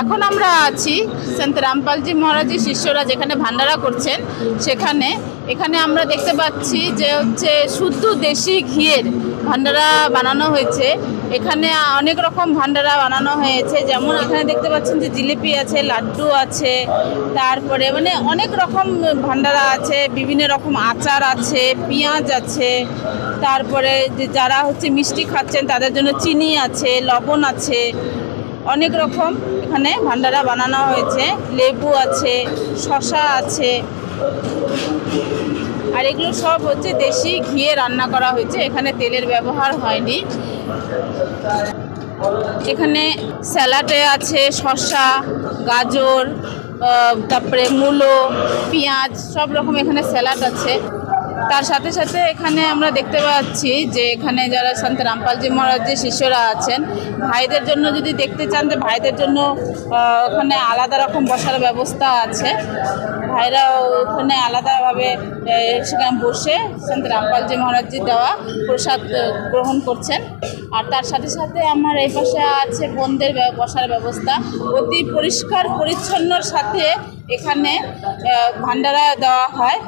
এখন আমরা আছি সন্ত রামপালজি মহারাজের শিষ্যরা যেখানে ভান্ডারা করছেন সেখানে। এখানে আমরা দেখতে পাচ্ছি যে হচ্ছে শুদ্ধ দেশি ঘিয়ের ভান্ডারা বানানো হয়েছে। এখানে অনেক রকম ভান্ডারা বানানো হয়েছে, যেমন এখানে দেখতে পাচ্ছেন যে জিলিপি আছে, লাড্ডু আছে, তারপরে মানে অনেক রকম ভান্ডারা আছে, বিভিন্ন রকম আচার আছে, পেঁয়াজ আছে, তারপরে যে যারা হচ্ছে মিষ্টি খাচ্ছেন তাদের জন্য চিনি আছে, লবণ আছে, অনেক রকম এখানে ভান্ডারা বানানো হয়েছে। লেবু আছে, শসা আছে, আর এগুলো সব হচ্ছে দেশি ঘিয়ে রান্না করা হয়েছে, এখানে তেলের ব্যবহার হয়নি। এখানে স্যালাডে আছে শসা, গাজর, তারপরে মূলো, পেঁয়াজ, সব রকম এখানে স্যালাড আছে। তার সাথে সাথে এখানে আমরা দেখতে পাচ্ছি যে এখানে যারা সন্ত রামপালজি মহারাজের শিষ্যরা আছেন, ভাইদের জন্য যদি দেখতে চান যে ভাইদের জন্য ওখানে আলাদা রকম বসার ব্যবস্থা আছে। ভাইরা ওখানে আলাদাভাবে সেখানে বসে সন্ত রামপালজি মহারাজজির দেওয়া প্রসাদ গ্রহণ করছেন। আর তার সাথে সাথে আমার এই পাশে আছে বোনদের বসার ব্যবস্থা। অতি পরিষ্কার পরিচ্ছন্নর সাথে এখানে ভান্ডারা দেওয়া হয়।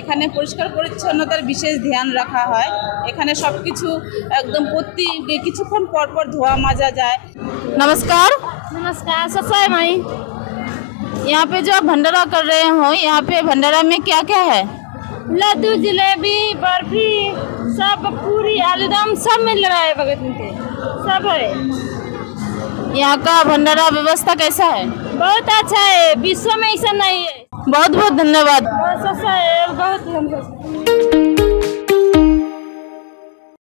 এখানে পরিষ্কার পরিচ্ছন্নতার বিশেষ ধ্যান রাখা হয়। এখানে সব কিছু একদম কিছুক্ষণ পর পর ধোয়া মাজা যায়। नमस्कार। नमस्कार। सच्चा है माई। यहाँ पे जो आप भंडारा कर रहे हो, यहाँ पे भंडारा में क्या क्या है? लड्डू, जलेबी, बर्फी, सब पूरी, आलूदम सब मिल रहा है भगत के, सब है। यहाँ का भंडारा व्यवस्था कैसा है? बहुत अच्छा है, विश्व में ऐसा नहीं है। बहुत बहुत धन्यवाद। बहुत सस्ता है, बहुत हमको